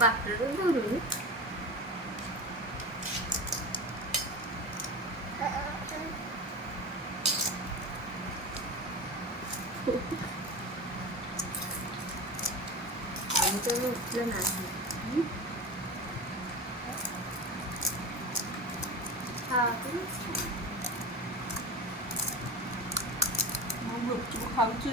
पापड धरून आम्ही तर उठलं नाही. हा मग गुपचूप खाऊची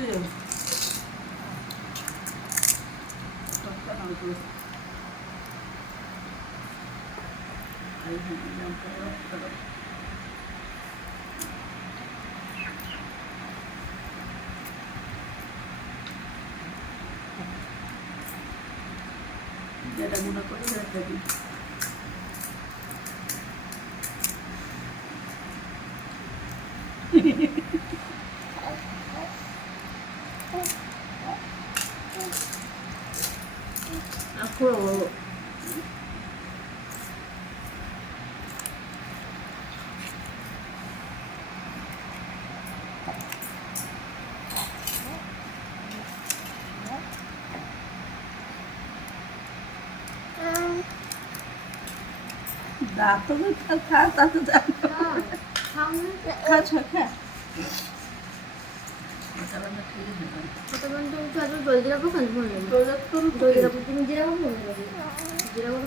যেটা মনে করে সেটা দিই। Aku दातो भी खाता तो जाता खा खा आता पण तुमच्या अजून जलजिरा पण खाली म्हणलं जलजिरा पण तुम्ही जिरा पण म्हणलं जिरा पण